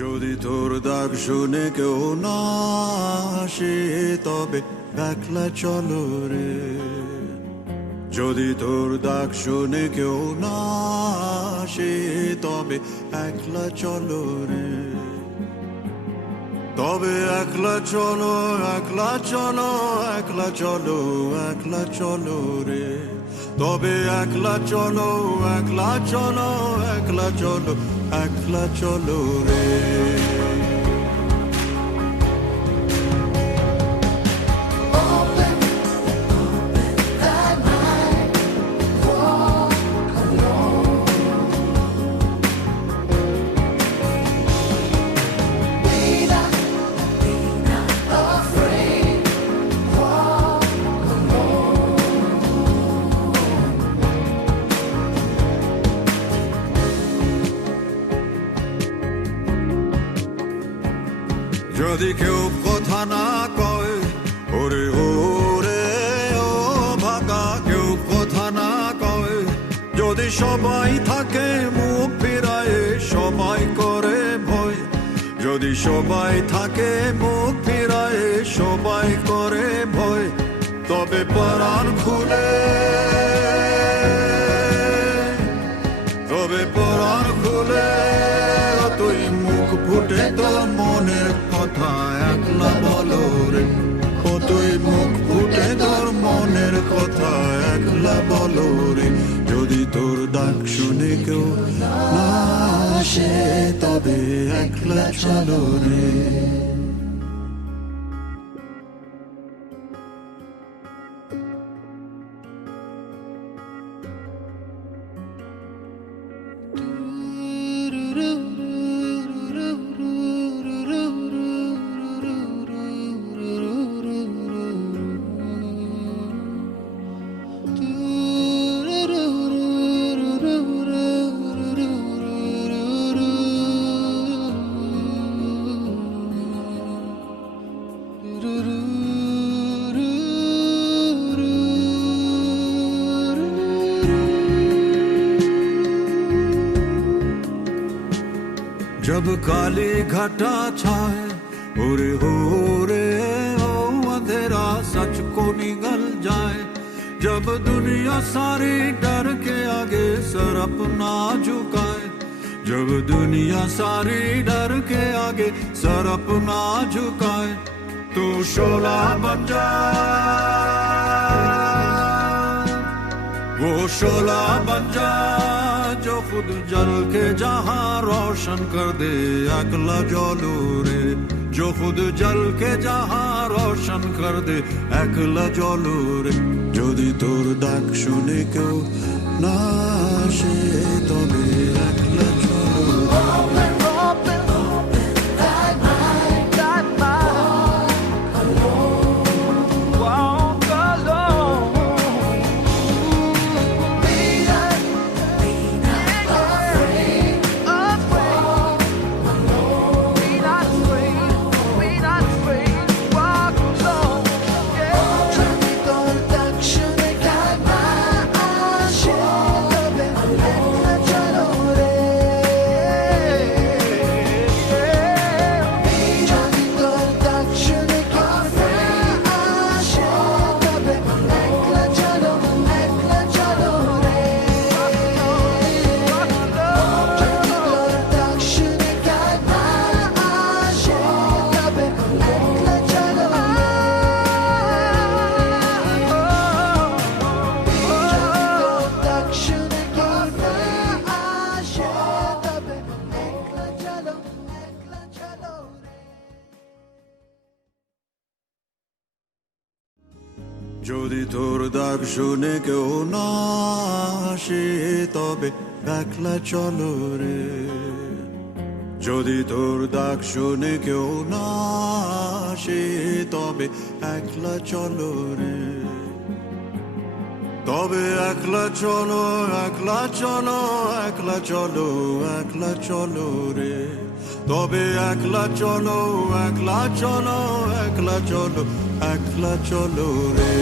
যদি তোর ডাক শুনে কেউ না আসে তবে একলা চলো রে। যদি তোর ডাক শুনে কেউ না আসে তবে একলা চলো রে। তবে একলা চলো, একলা চলো, একলা চলো, একলা চলো রে। তবে একলা চলো, একলা চলো, একলা চলো, একলা চলো রে। যদি কেউ কথা না কয় ওরে ওরে ও ভাগা, কেউ কথা না কয়, যদি সবাই থাকে মুখ ফিরায় সবাই করে ভয়, যদি সবাই থাকে মুখ ফিরায় সবাই করে ভয়, তবে পরাণ খুলে, তবে পরাণ খুলে তুই মুখ ফুটে তোর মনের কথা একলা বলো রে। ও তুই মুখ ফুটে তোর মনের কথা একলা বলো রে। যদি তোর ডাক শুনে কেউ না আসে তবে একলা চলো রে। जब काली घटा छाए ओरे हो रे ओ अंधेरा सच को निगल जाए, जब दुनिया सारी डर के आगे सर अपना झुकाए, जब दुनिया सारी डर के आगे सर अपना झुकाए, तू शोला बन जा, वो शोला बन जा जो खुद जल के जहां रोशन कर दे अगला जलो रे। जो खुद जल के जहां रोशन कर दे अगला जलो रे। যদি তোর ডাক শুনে কেউ না আসে তবে একলা চলো। যদি তোর ডাক শুনে কেউ না আসে তবে একলা চলো রে। যদি তোর ডাক শুনে কেউ না আসে তবে একলা চলো রে। তবে একলা চলো, একলা চলো, একলা চলো, একলা চলো রে। তবে একলা চলো, একলা চলো, একলা চলো, একলা চলো রে।